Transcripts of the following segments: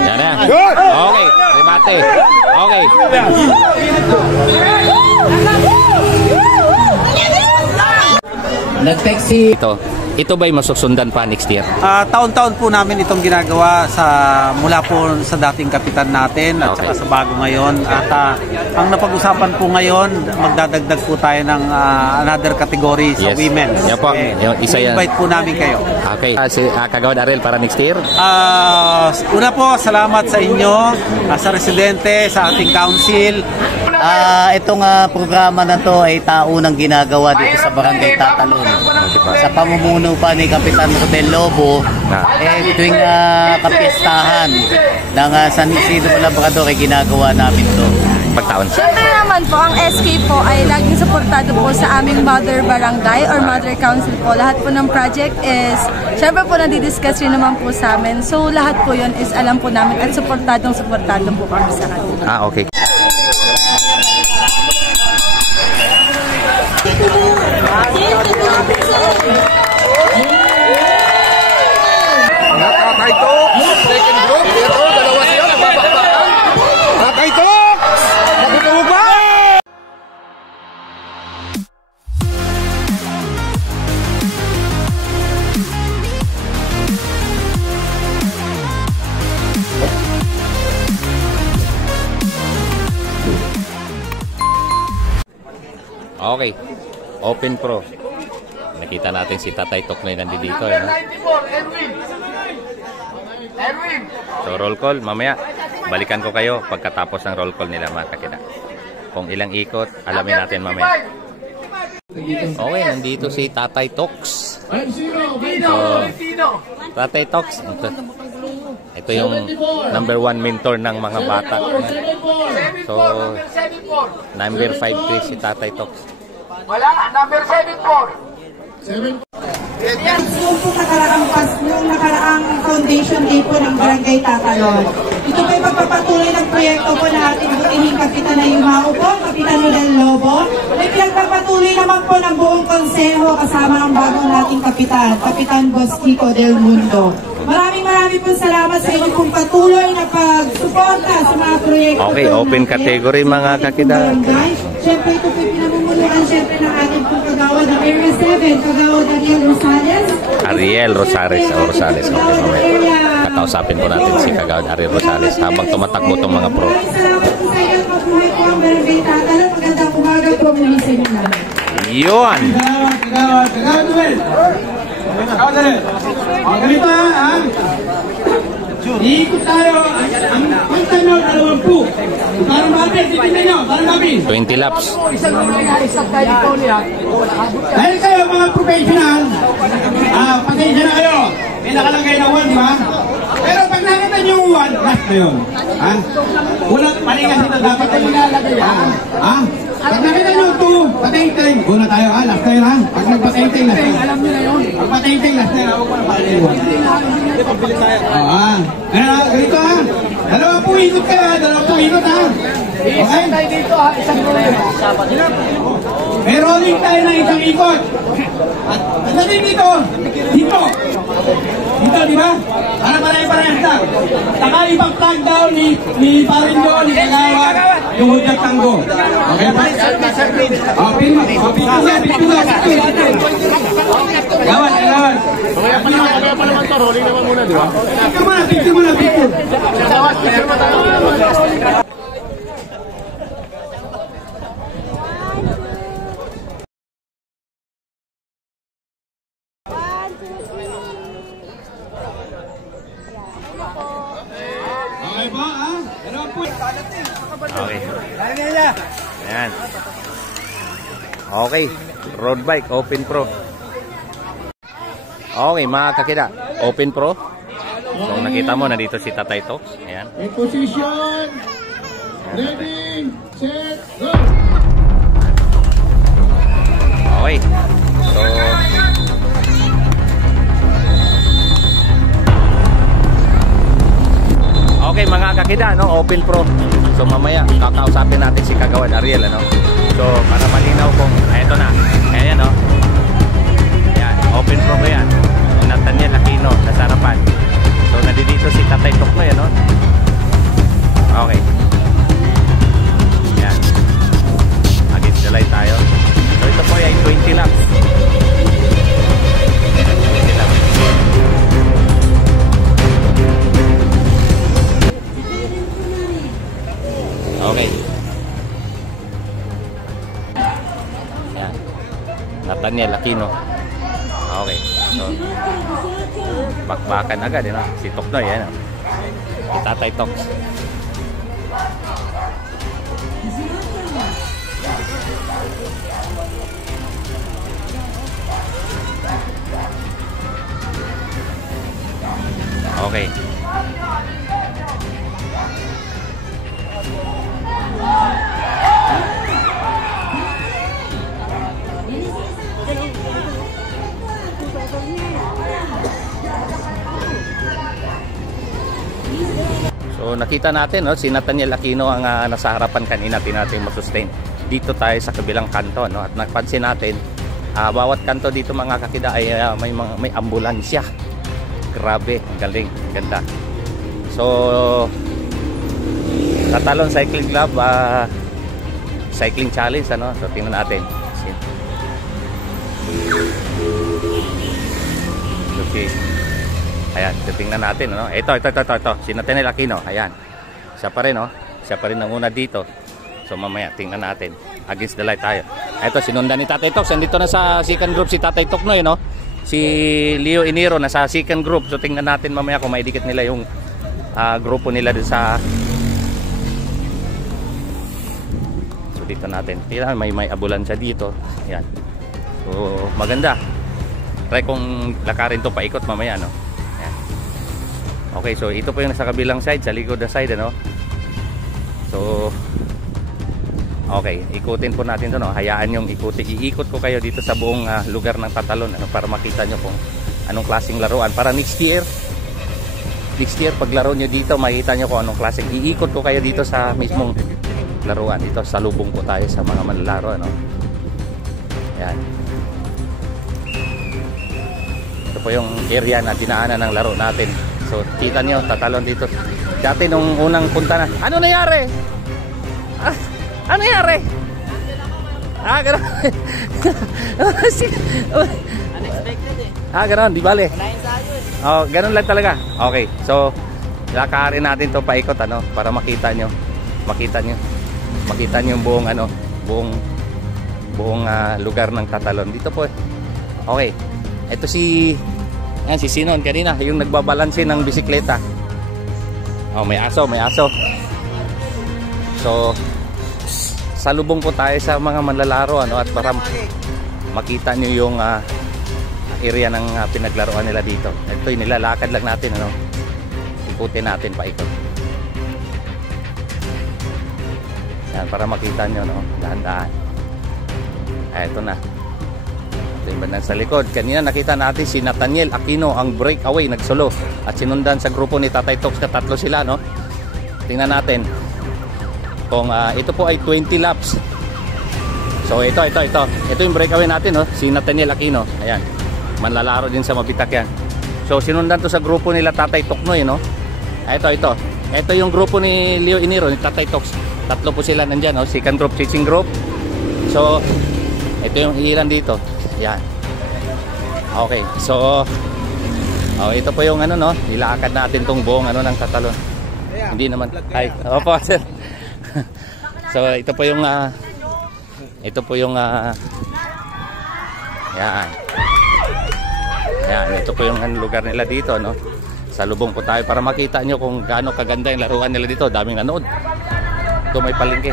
Yan na. Okay, remate. Okay. Nag-text si... Ito ba'y masusundan pa next year? Taon-taon po namin itong ginagawa mula po sa dating kapitan natin at saka sa bago ngayon. At ang napag-usapan po ngayon, magdadagdag po tayo ng another category sa women. Yan po. Yung isa yan. Invite po namin kayo. Okay. Si Kagawad Ariel para next year? Una po, salamat sa inyo, sa residente, sa ating council. Itong programa na to ay taunang ginagawa dito sa Barangay Tatalon. Sa pamumuno pa ni Kapitan Rodel Lobo, tuwing kapistahan ng San Isidro Labrador ay ginagawa namin to. Pagtaon. Siyempre naman po, ang SK po ay laging suportado po sa aming mother barangay or mother council po. Lahat po ng project is, siyempre po nadidiscuss rin naman po sa amin. So lahat po yun is alam po namin at suportado po kami sa kanila. Okay. Nakakaitok! Second group, ito, dalawa siya, nagbabakbakan. Nakakaitok! Nakutulog ba? Okay. Open Pro. Nakita natin si Tatay Toknoy nandito. So roll call, mamaya balikan ko kayo pagkatapos ng roll call nila mga kakita. Kung ilang ikot, alamin natin mamaya. Okay, nandito si Tatay Tox. So, Tatay Tox, ito yung number 1 mentor ng mga bata. So, number 5 si Tatay Tox. Wala, number 74. Yung po nakaraang foundation day po ng Barangay Tatalon. Ito po ay pagpapatuloy ng proyekto po na ating butihing Kapitan na Yumao po, Kapitan Rodel Lobo. May pinagpapatuloy naman po ng buong konseho kasama ang bagong nating Kapitan, Kapitan Boss Kiko Del Mundo. Maraming po salamat sa inyong pong patuloy na pagsuporta sa mga proyekto. Okay, open category mga kakita. Siyempre ito po pinamumuluan siyempre ng ating pong kagawad ng Area 7, kagawad Ariel Rosales. Ariel Rosales. Okay, mamaya. Kakausapin po natin si kagawad Ariel Rosales habang tumatakbo itong mga pro. Salamat po sa inyo. Mabuhay po ang Barangay Tatalon. Magandang umaga po muli sa inyo namin. Yun! Kagawad Noel! Kagawad Noel! O, ganito ha? Iikot tayo. Ang tanong, 20. Parang mabit, titignan nyo. Parang mabit. 20 laps. Dahil kayo mga professional, pasensya na kayo. May nakalagay na 1, di ba? Pero pag nakita nyo yung 1, last na yun. Ha? Walang palingas ito dapat ay nilalagay. Ha? Pag nakita nyo 2, patay-tay. Una tayo ha, last na yun ha. Pag nagpatay-tay, last na yun. Alam nyo na yun. Pag patay-tay, last na yun. Huwag ko na pala-iwan. Ganito ha. 20 ikot kayo ha. 20 ikot ha. Okay? May rolling tayo ng isang ikot. At pagdating dito, dito, di ba? Para parehas na. Saka ipag-plug down ni Parindo, ni Kagawad, yung hudyag tanggo. Okay ba? Pin mo. Gawad. Kaya pa naman to, rolling naman muna, di ba? Picture mo na. Picture mo tayo. Okay. Ayan. Okay. Road bike, Open Pro. Okay, mga kakita. Open Pro. So, nakita mo, nandito si Tatay Tox. Ayan. In position. Ready. Set. Go. Okay. So, okay mga kakida, no? Open Pro. So mamaya kakausapin natin si Kagawad Ariel, ano? So para malinaw kung eto na. Ayan, no? Ayan, Open Pro ko yan. Nathaniel Aquino. Okay. So, bakbakan agad, you know? Si Toknoy, yan. Si Tatay Toks. Okay. So nakita natin, no, si Nathaniel Aquino ang nasa harapan kanina, tinating masustain. Dito tayo sa kabilang kanto, no, at napansin natin bawat kanto dito mga kakida ay may ambulansya. Grabe, ang galing, ang ganda. So Tatalon Cycling Club cycling challenge, ano, so tingnan natin. Okay. Ayan, tingnan natin, no? Ito. Si Nathaniel Aquino, ayan. Siya pa rin, no? Siya pa rin ang una dito. So mamaya, tingnan natin. Against the light tayo. Ito, sinundan ni Tatay Toks. Nandito na sa second group si Tatay Toknoy, no? Si Leo Iniro nasa second group. So tingnan natin mamaya kung maidikit nila yung grupo nila dun sa... So dito natin. Tira, may ambulansya dito. Ayan. So maganda. Try kong lakarin to paikot mamaya, no? Okay, so ito po yung nasa kabilang side, sa likod na side, ano? So, okay, ikutin po natin to, no? Hayaan yung ikutin. Iikot ko kayo dito sa buong lugar ng Tatalon, ano? Para makita nyo kung anong klaseng laruan. Para next year, pag laro nyo dito, makita nyo kung anong klaseng. Iikot ko kayo dito sa mismong laruan. Dito, salubong po tayo sa mga manlalaro, ano? Ayan. Ito po yung area na dinaanan ng laro natin. So, kita nyo, Tatalon dito. Dati nung unang punta na, ano nangyari? Ano nangyari? Gano'n. Unexpected eh. Gano'n, di bale. Wala yung sayo eh. Oh, gano'n lang talaga. Okay, so, lakarin natin to paikot, ano, para makita nyo yung buong, ano, buong lugar ng Tatalon. Dito po, okay. Ito si Sinon kanina, yung nagbabalanse ng bisikleta. Oh, may aso. So, salubong po tayo sa mga manlalaro, ano, at para makita nyo yung area ng pinaglaruan nila dito. Ito yung nilalakad lang natin, ano. Ikutin natin paikot. Yan, para makita nyo, no, dahan-dahan. Ito na. Bandang sa likod. Kanina nakita natin si Nathaniel Aquino ang breakaway, nagsolo at sinundan sa grupo ni Tatay Toks na tatlo sila, no? Tingnan natin kung ito po ay 20 laps. So ito yung breakaway natin, no? Si Nathaniel Aquino, ayan, manlalaro din sa Mabitak yan. So sinundan to sa grupo nila Tatay Toknoy, no? Ito yung grupo ni Leo Iniro, ni Tatay Toks. Tatlo po sila nandyan, no? Second group, chasing group. So ito yung ilan dito. Yan. Okay, so ito po yung ano, no, nilakad natin tong buong ano ng Tatalon. Hindi naman. Ay, opo, sir. So ito po yung yan. Yan, ito po yung lugar nila dito, no. Salubong po tayo para makita nyo kung gaano kaganda yung laruan nila dito. Daming nanood. Ito may palengke.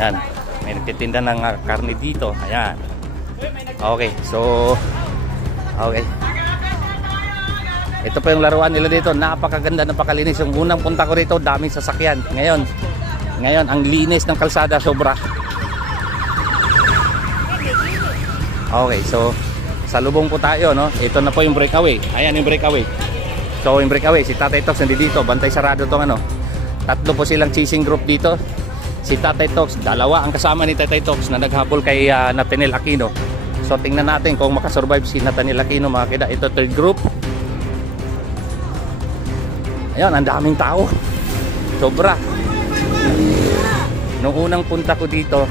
Yan. May nagtitinda ng karne dito. Ayan. Okay, so okay. Ito pa yung laruan nila dito. Napakaganda, napakalinis. Yung unang punta ko rito, daming sasakyan. Ngayon, ang linis ng kalsada, sobra. Okay, so salubong po tayo, no? Ito na po yung breakaway. Ayan yung breakaway. So yung breakaway, si Tatay Toks nandito. Bantay sarado tong ano. Tatlo po silang chasing group dito. Si Tatay Toks, dalawa ang kasama ni Tatay Toks na naghabol kay Nathaniel Aquino. So tingnan natin kung makasurvive si Nathaniel Aquino, mga kida. Ito third group. Ayun, ang daming tao. Sobra. Nung unang punta ko dito,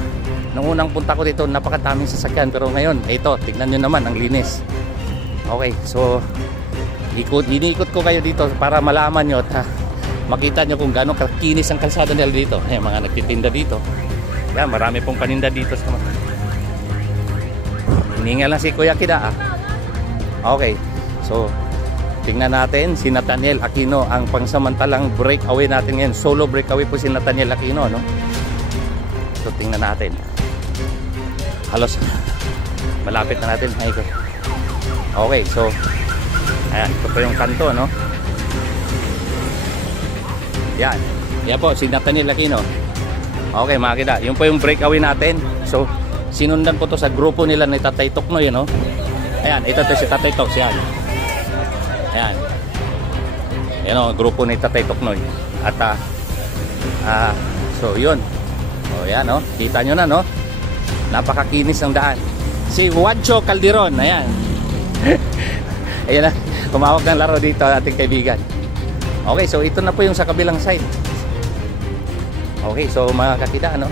napakadaming sasakyan. Pero ngayon, ito, tingnan nyo naman, ang linis. Okay, so iniikot ko kayo dito para malaman nyo at makita nyo kung gaano kakinis ang kalsada nila dito. Ayan, mga nagtitinda dito. Ayan, marami pong paninda dito sa Hininga lang si Kuya Kida ah. Okay, so tingnan natin si Nathaniel Aquino ang pangsamantalang breakaway natin ngayon. Solo breakaway po si Nathaniel Aquino, no? So tingnan natin. Halos malapit na natin. Okay, so ayan, ito po yung kanto, no? Yan. Yan po si Nathaniel Aquino. Okay, makikita. Yun po yung breakaway natin. So sinundan po to sa grupo nila ni Tatay Toknoy, no? Ayan, ito to si Tatay Toks, yan. Ayan. Yan o, grupo ni Tatay Toknoy. At so yun. O yan o, kita nyo na, no? Napakakinis ng daan. Si Juancho Calderon, ayan. Ayan na, tumawag ng laro dito ating kaibigan. Okay, so ito na po yung sa kabilang side. Okay, so mga kakita, ano?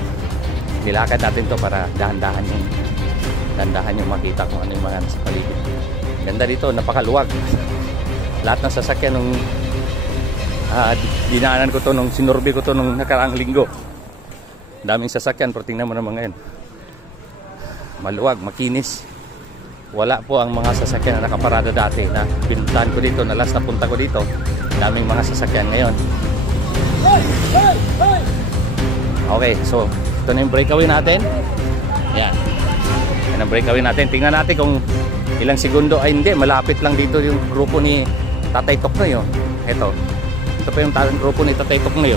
Nilakad natin to para dahan-dahan yung makita kung ano yung mga nasa paligid. Ganda dito, napakaluwag. Lahat ng sasakyan nung dinaanan ko to, nung sinurbi ko to nung nakaraang linggo. Daming sasakyan, pero tingnan mo naman ngayon. Maluwag, makinis. Wala po ang mga sasakyan na nakaparada dati na pinuntahan ko dito, na last na punta ko dito. Daming mga sasakyan ngayon. Okay, so ito na yung breakaway natin. Yan. Yan ang breakaway natin. Tingnan natin kung ilang segundo. Ay hindi, malapit lang dito yung grupo ni Tatay Toknoy. Ito. Ito pa yung grupo ni Tatay Toknoy.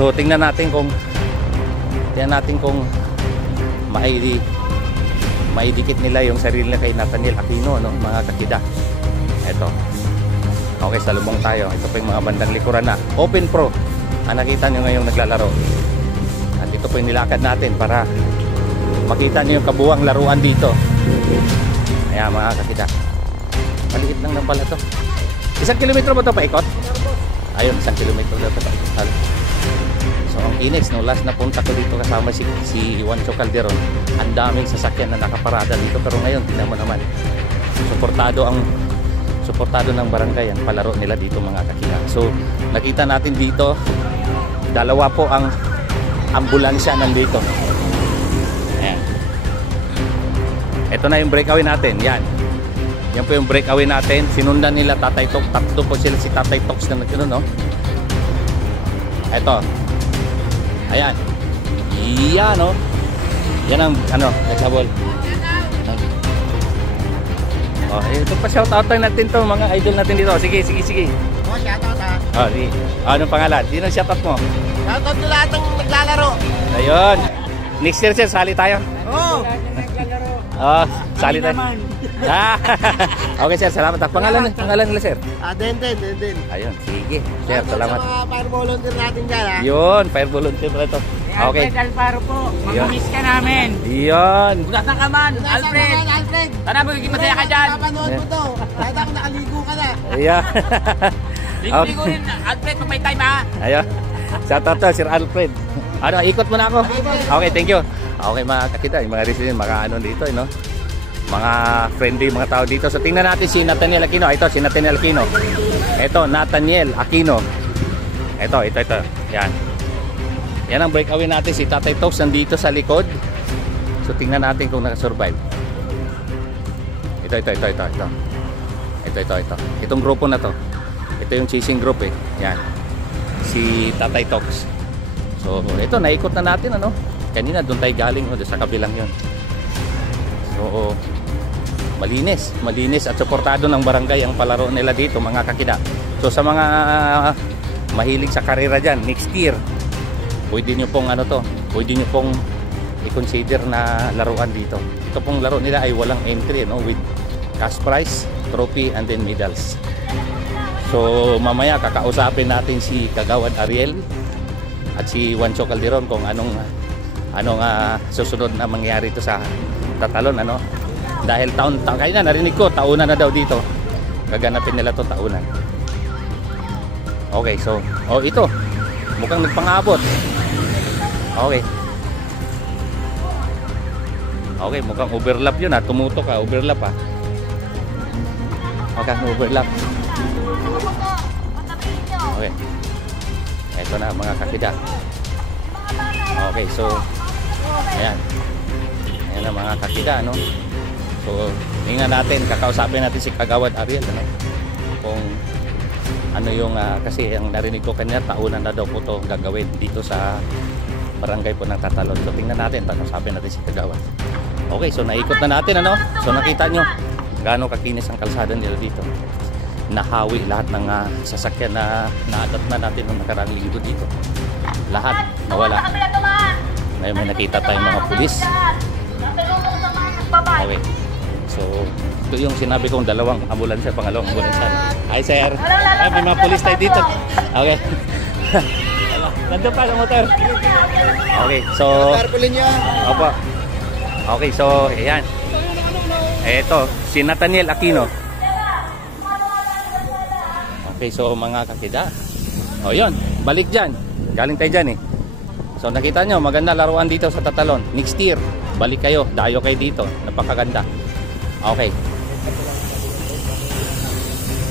So tingnan natin kung maidikit nila yung sarili nila kay Nathaniel Aquino, no, mga kakida. Ito. Okay, salubong tayo. Ito pa yung mga bandang likuran na Open Pro. Nakita nyo ngayong naglalaro. At ito po yung nilakad natin para makita nyo yung kabuwang laruan dito. Ayan mga kakita. Maliit lang ng pala to. 1 kilometro ba ito paikot? Ayun, 1 kilometro na ito paikot. So ang kinis, no, last na punta ko dito kasama si Juancho Calderon. Ang daming sasakyan na nakaparada dito. Pero ngayon, tingnan mo naman, suportado ng barangay ang palaro nila dito mga kakita. So nakita natin dito, dalawa po ang ambulansya nandito. Ayan. Ito na yung breakaway natin. Yan. Yan po yung breakaway natin. Sinundan nila Tatay Toks. Tatlo po sila si Tatay Toks na nagkano, no? Ito. Ayan. Yan, no? Yan ang naghabol. Oh, ito pa shoutout natin to, mga idol natin dito. Sige. Oh, shoutout ha. Oh, sige. Anong pangalan? Sino shoutout mo? Shoutout na lahat ng naglalaro. Ayun. Next year, sir, sali tayo. Oo. Oh, sali tayo. Okay, sir, salamat. Pangalan nila, sir? Den. Ayun, sige. Sir, salamat. Sa mga fire volunteer natin dyan ha. Yun, fire volunteer na ito. Okay. Alfred Alfaro po, mag-miss ka namin. Yun. Budasan ka man, Alfred. Alfred. Sana magiging masaya ka dyan. Napanood mo to. Kahit ako nakaligo ka na. Ayan. Ligo rin, Alfred, pag may time ha. Ayun. Shoutout to, Sir Alfred. Ikot muna ako. Okay, thank you. Okay, mga kakita, yung mga resident, mga dito, no? Mga friendly, mga tao dito. So, tingnan natin si Nathaniel Aquino. Ito, si Nathaniel Aquino. Ito, Nathaniel Aquino. Ito. Yan. Yan ang breakaway natin. Si Tatay Toks nandito sa likod. So, tingnan natin kung nakasurvive. Ito. Itong grupo na to. Ito yung chasing group eh. Yan. Si Tatay Toks. So, ito, naikot na natin, ano? Kanina, doon tayo galing, doon sa kabilang yun. So, malinis at suportado ng barangay ang palaro nila dito, mga kakida. So, sa mga mahilig sa karera dyan, next year, pwede nyo pong pwede nyo pong i-consider na laruan dito. Ito pong laro nila ay walang entry, no? With cash prize, trophy, and then medals. So, mamaya kakausapin natin si Kagawad Ariel at si Juancho Calderon kung anong susunod na mangyari ito sa Tatalon, ano? Dahil kaya na narinig ko, taunan na daw dito. Gaganapin nila to taunan. Okay, so, ito. Mukhang nagpangabot. Okay. Okay, mukhang overlap yun ha. Tumutok ha, overlap ha. Mukhang overlap. Okay. Ito na mga kakida. Okay, so ayan. Yan ang mga kakida, no? So, tingnan natin, kakausapin natin si Kagawad Ariel, ano? Kung ano yung, kasi ang narinig ko kanina, taunan na daw po ito gagawin dito sa barangay po ng Tatalon. So, tingnan natin, kakausapin natin si Kagawad. Okay, so naikot na natin, ano? So, nakita nyo, gaano kakinis ang kalsada nila dito. Nahawi lahat ng sasakyan na na-adopt na natin noong nakaraang linggo dito. Lahat nawala. Ngayon may nakita tayong mga pulis. Okay. So, ito yung sinabi kong dalawang ambulansya, pangalawang ambulansya. Hi, sir. Ay, may mga pulis tayo dito. Okay. Nandun pa sa motor. Okay, so... Opo. Okay, so, ayan. Ito, si Nathaniel Aquino. Okay, so mga kakida. O yun, balik dyan. Galing tayo dyan eh. So nakita nyo, maganda laruan dito sa Tatalon. Next year, balik kayo. Dayo kayo dito. Napakaganda. Okay.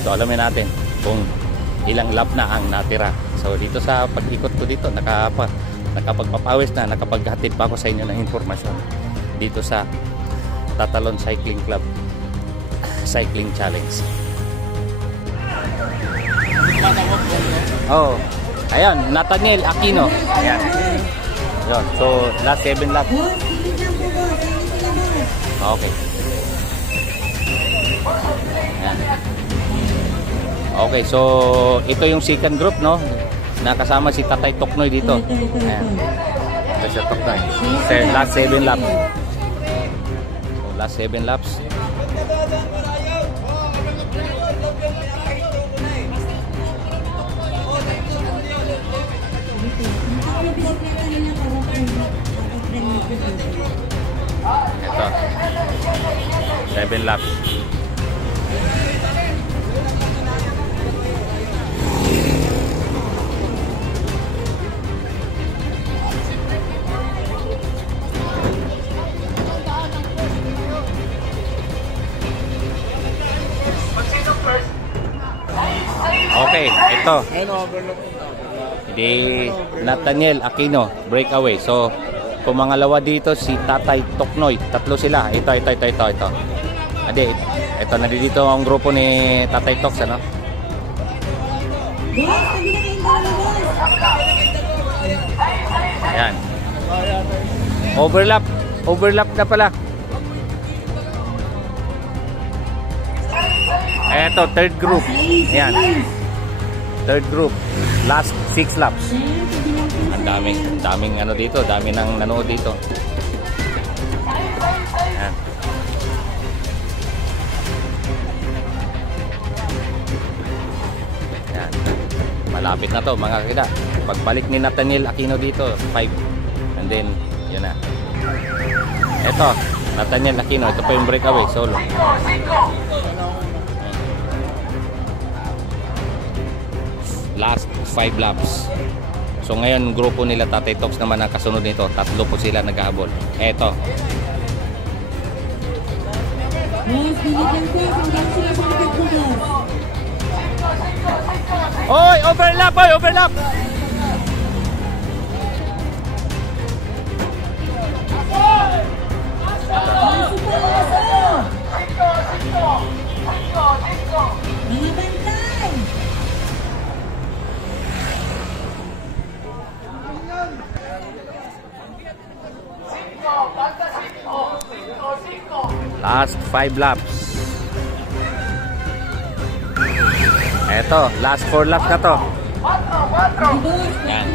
So alamin natin kung ilang lap na ang natira. So dito sa pag-ikot ko dito, nakapagpapawis na, nakapaghatid pa ako sa inyo ng informasyon. Dito sa Tatalon Cycling Club Cycling Challenge. Oh, ayan, Nathaniel Aquino. Ayan. Yun, so last 7 laps. Okay. Ayan. Okay, so ito yung second group, no? Nakasama si Tatay Toknoy dito. Ayan. Ito si Toknoy. Last 7 laps. So last 7 laps. Ito 7 laps. Okay, ito di Nathaniel Aquino breakaway. So kung mangalawa dito si Tatay Toknoy, tatlo sila. Ito. Ade, ito nandito ang grupo ni Tatay Toks, ano? Ayan. Overlap na pala. Ito, third group. Ayan. Third group. Last 6 laps. Ang daming ano dito, dami nang nanood dito. Ayan. Ayan. Malapit na to mga kakida. Pagbalik ni Nathaniel Aquino dito, 5. And then, yun na. Ito, Nathaniel Aquino. Ito pa yung breakaway, solo. Last 5 laps. So ngayon grupo nila Tatay Toks naman ang kasunod nito. Tatlo po sila naghahabol. Eto. Oy, overlap, overlap. Last 5 laps. Eto, last 4 laps na to. Yan.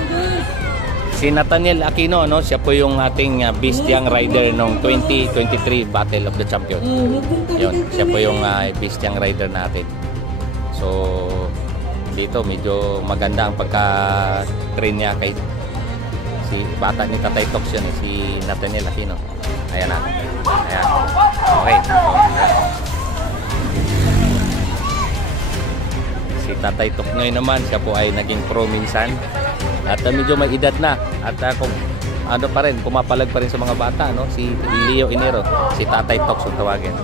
Si Nathaniel Aquino, no, siya po yung ating best young rider ng 2023 Battle of the Champion. Yun, siya po yung best young rider natin. So, dito medyo maganda ang pagka-train niya kay si bata ni Tatay Toks yun, si Nathaniel Aquino. Ayan na. Ayan. Okay. Si Tatay Toknoy naman, siya po ay naging pro minsan. At medyo may edad na. At kung ano pa rin, pumapalag pa rin sa mga bata, no? Si Leo Inero, si Tatay Toks ang tawagin.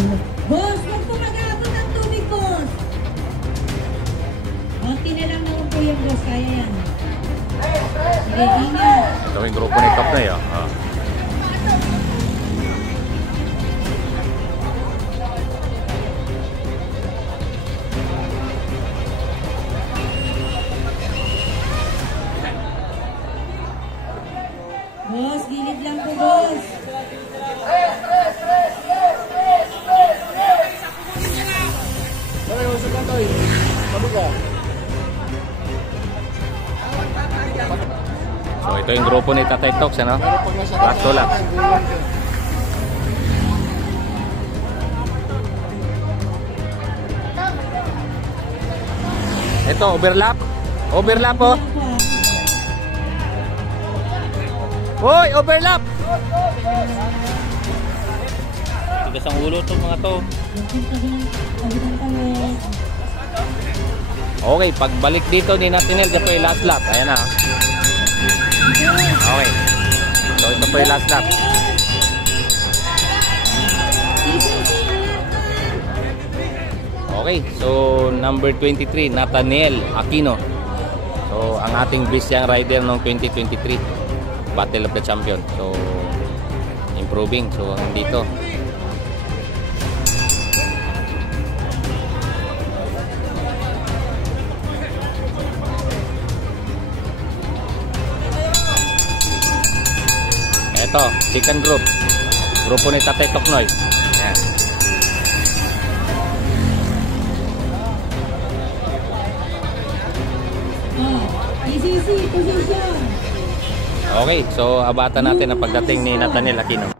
Boss, huwag po mag-aabot ng tubig, boss. Konti na lang naman po yung boss. Kaya yan. Sige, ingat. Ito yung grupo ni Top na yun. Boss, gilid lang po, boss. So ito yung grupo ni Tatay Tox, ano? Last to last. Ito, overlap. Overlap po. Hoy, overlap! Tigas ang ulo to mga to. Okay, pagbalik dito ni Natinel, ito po yung last lap. Ayan na. Okay. So ito po yung last lap. Okay, so number 23, Nathaniel Aquino. So ang ating Bisyang rider noong 2023. Battle of the Champion. So improving. So dito. Ito, second group. Grupo ni Tatay Toknoy. Ayan. Easy, position. Okay, so abatan natin ang pagdating ni Nathaniel Aquino.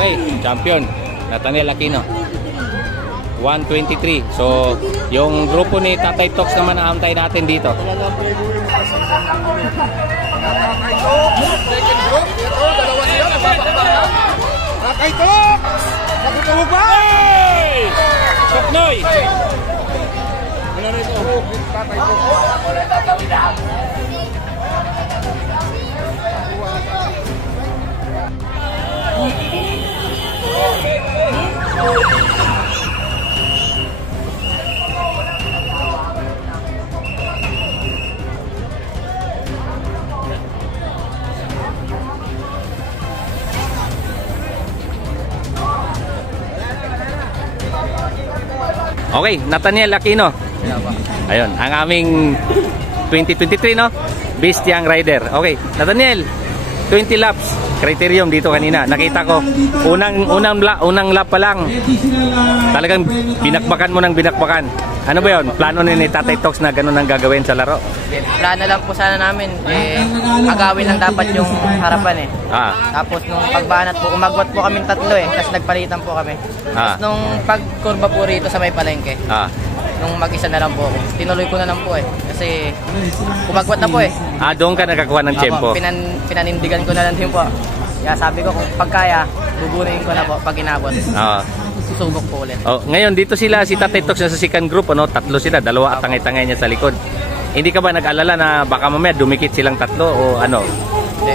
Okay, champion Nathaniel Aquino. 123. So, yung grupo ni Tatay Tox naman ang antay natin dito. Tatay Tox! Nakutulog ba? Toknoy! Ano na ito? Tatay Tox. Okay, Nathaniel Aquino. Ayun, ang aming 2023, no? Beast Young Rider. Okay, Nathaniel, 20 laps. Criterium dito kanina. Nakita ko, unang lap pa lang. Talagang binakbakan mo ng binakbakan. Ano ba yun? Plano ni Tatay Tox na ganun ang gagawin sa laro? Plano lang po sana namin. Agawin lang dapat yung harapan eh. Tapos nung pagbanat po, umagwat po kaming tatlo eh. Tapos nagpalitan po kami. Tapos nung pagkurba po rito sa may palengke, nung mag-isa na lang po ako, tinuloy ko na lang po eh. Kasi umagwat na po eh. Doon ka nakakuha ng tempo? Pinanindigan ko na lang din po. Kaya sabi ko kung pagkaya, bubunuin ko na po pag inabot. Susubok po ulit. Ngayon dito sila, si Tatay Tox sa second group, ano, tatlo sila, dalawa at tangay-tangay niya sa likod. Hindi ka ba nag-alala na baka mamaya dumikit silang tatlo o ano?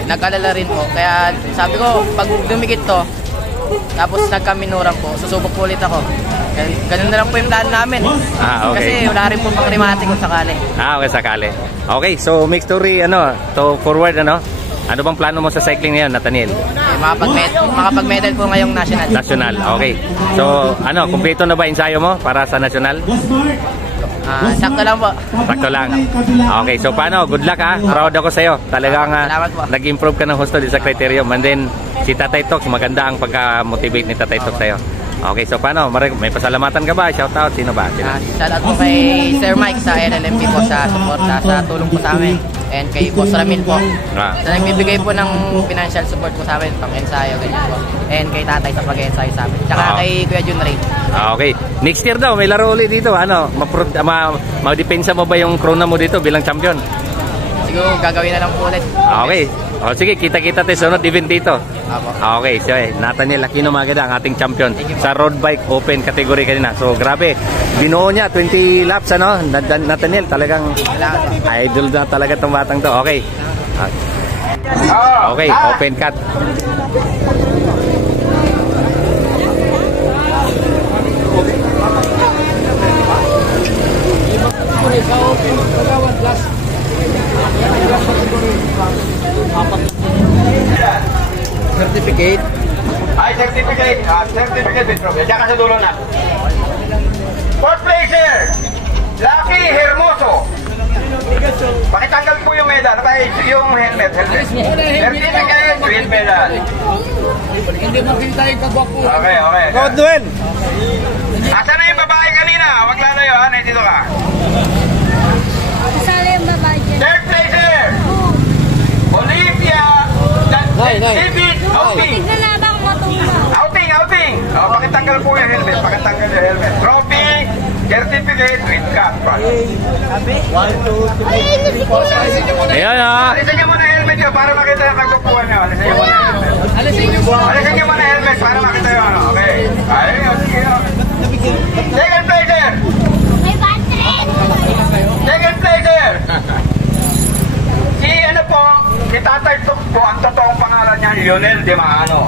Nag-alala rin po. Kaya sabi ko, pag dumikit to, tapos nagkaminuran po, susubok po ulit ako. Ganun na lang po yung plano namin eh. Okay. Kasi wala rin po pang remate kung sakali. Okay, sakali. Okay, so mixed story, ano, to forward, ano? Ano bang plano mo sa cycling ngayon, Nathaniel? Makapag-medal po ngayong national. National, okay. So, ano, kumpleto na ba ensayo mo para sa national? Sakto lang po. Sakto lang. Okay, so paano? Good luck ha. Proud ako sa'yo. Talagang nag-improve ka ng husto din sa criterium. And then, si Tatay Tox, maganda ang pagka-motivate ni Tatay Tox sa'yo. Okay, so paano? May pasalamatan ka ba? Shoutout? Sino ba? Shoutout po kay Sir Mike sa LLMP po sa suporta, sa tulong po sa amin. And kay Boss Ramil po. Na nagbibigay po ng financial support po sa amin, pang-ensayo, ganyan po. And kay Tatay sa pag-ensayo sa amin. Tsaka kay Kuya Jun Ray. Okay. Next year daw, may laro ulit dito. Ano? Ma-depensa mo ba yung krona mo dito bilang champion? Siguro gagawin na lang po ulit. Okay. O sige, kita-kita tayo sunod event dito. Okay, so Nathaniel Aquino Mageda, ang ating champion sa road bike open category kanina. So grabe, binuo niya 20 laps ano. Nathaniel, talagang idol na talaga itong batang to. Okay. Okay, open cut. Certificate. Ay, certificate. Certificate with trophy. Diyan ka sa dulo na. Fourth placer, Lucky Hermoso. Pakitanggal po yung medal. Ay, yung helmet. Certificate with medal. Hindi makita yung kagwapo. Okay. Godwin! Asan na yung babae kanina? Wag lalayo, ha? Dito ka. Kasali yung babae dyan. Third placer, Olivia David Outing. Tignan na ba kung matungkol? Outing. Pakitanggal po yung helmet. Trophy, certificate with cap. Ayan ha. Alisan niyo muna helmet nyo para makita yung kagwapuan nyo. Alisan niyo muna helmet. Alisan niyo muna helmet para makita yung ano. Okay. Ayun, sige. Second placer. Second placer. Si Tatay Tok po, ang totoong pangalan niya, Lionel De Maano.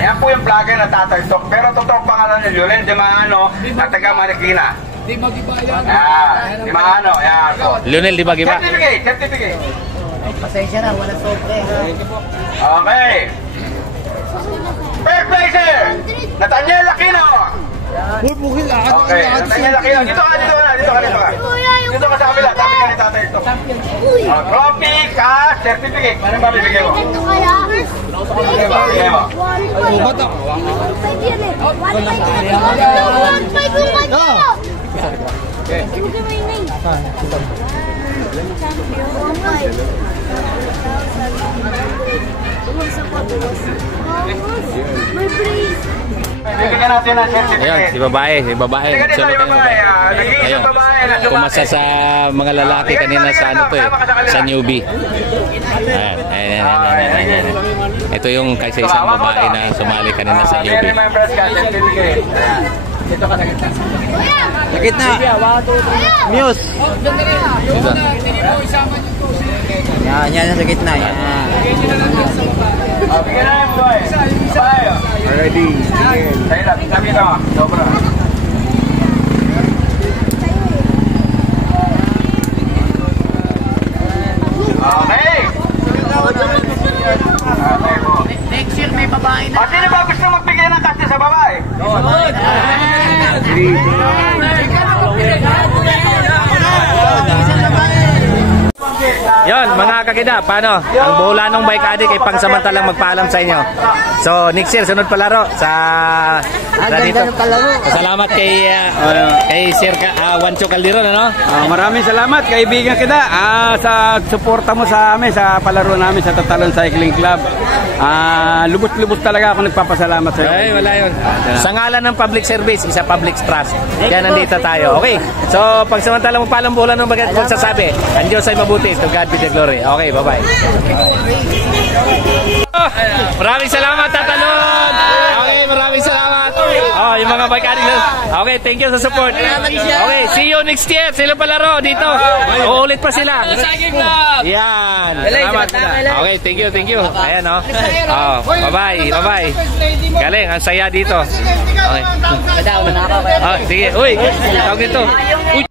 Yan po yung vlogger na Tatay Tok. Pero totoong pangalan niya, Lionel De Maano, na taga Marikina. Di magiba yan. Di Maano, yan po. Lionel Di Magiba. Certificate. Pasensya na, wala sobre. Okay. First placer, Nathaniel Aquino. Okay, Nathaniel Aquino. Dito ka. Dito ka sa kabila. Sabi ka ni Tatay Tok. Trophy ka, certificate. Ano ba bibigay mo? Bibigay mo. Bibigyan natin ng certificate. Ayan, si babae. Dito yung babae. Nag-iisang babae na Kumasa sa mga lalaki kanina sa ano to sa newbie. Ayan. Ito yung kaysa isang babae na sumali kanina sa newbie. Dito ka sa gitna. Sa gitna. Muse. Dito. Yan sa gitna. Yan. Bigyan na yung babae. Ready. Tayo lang, sabi na. Sobra. Okay. Next year may babae na. Sino ba gusto magbigay ng kasi sa babae? Yon, mga kakida, paano? Ang Boholanong Bike Addict ay pangsamantalang magpaalam sa inyo. So, next year, sunod palaro sa dito. Salamat kay Sir Juancho Calderon, ano? Maraming salamat kaibigan kita sa suporta mo sa amin sa palaro namin sa Tatalon Cycling Club. Lubos-lubos talaga ako nagpapasalamat sa iyo. Ay, wala yun. Sa ngalan ng public service, isa public trust. Yan, nandito tayo. Okay. So, pagsamantalang magpaalam Boholanong Bike Addict, magsasabi, ang Diyos ay mabuti. To God be the glory. Okay, bye-bye. Maraming salamat, Tatalon! Okay, maraming salamat. Yung mga bike addict. Okay, thank you sa support. Okay, see you next year. Sila palaro dito. Uulit pa sila. Yan. Salamat. Okay, thank you. Ayan, bye-bye. Galing, ang saya dito. Okay. Sige, uy, tawag dito. Uy,